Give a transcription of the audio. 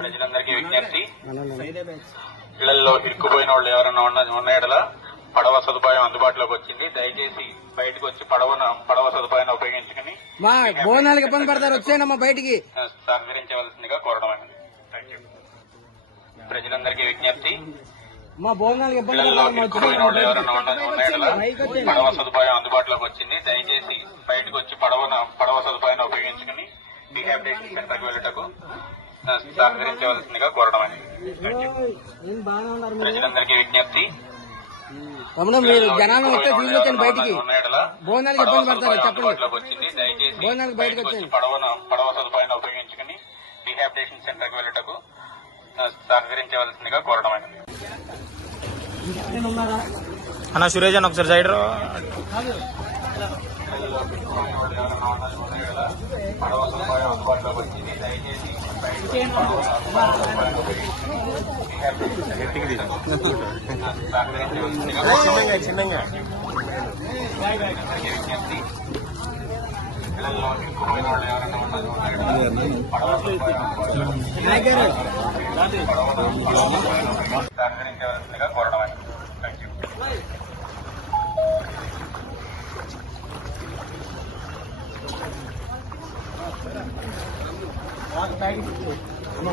ప్రజలందరికీ విజ్ఞప్తి. ఇళ్ళలో ఇరుక్కుపోయిన వాళ్ళు ఎవరైనా ఉన్న ఉన్న ఎడల పడవ సదుపాయం అందుబాటులోకి వచ్చింది. దయచేసి బయటకు వచ్చి పడవను పడవ సదుపాయాన్ని ఉపయోగించుకుని మా భోజనాలకు ఇబ్బంది పడతారు. వచ్చేనమ్మా బయటికి. సహకరించవలసిందిగా కోరడం యూ ప్రజలందరికీ విజ్ఞప్తి. మా భోజనాలకు ఇబ్బంది పడవ సదుపాయం అందుబాటులోకి వచ్చింది. దయచేసి బయటకు వచ్చి పడవను పడవ సదుపాయాన్ని ఉపయోగించుకుని రీహాబిలిటేషన్ సెంటర్కి వెళ్ళటకు సహకరించవలసిందిగా కోరడం అనేది ప్రజలందరికీ విజ్ఞప్తి. మీరు జనాలు వస్తే తీసుకొచ్చాను బయటికి భోజనాలకు ఇబ్బంది పడతారు చెప్పండి. వచ్చింది. దయచేసి భోజనాలకు బయటకు బయటకు వచ్చి వచ్చేయండి. పడవను పడవ సదుపాయాన్ని ఉపయోగించుకుని రీహాబిలిటేషన్ సెంటర్కి వెళ్ళటకు సహకరించవలసిందిగా కోరడం అన్న సురేష్ అన్న ఒకసారి సైడ్. పడవ సదుపాయం అందుబాటులోకి వచ్చింది. దయచేసి బయటకు వచ్చి పడవ సదుపాయాన్ని ఉపయోగించుకుని రీహాబిలిటేషన్ సెంటర్కి వెళ్ళటకు సహకరించవలసిందిగా అందరికీ విజ్ఞప్తి పిల్లల్లో ఇరుక్కుపోయిన వాళ్ళు ఎవరైనా ఉన్నారు పడవ సదుపాయం సహకరించవలసిందిగా కోరడం అనేది థ్యాంక్ యూ 何?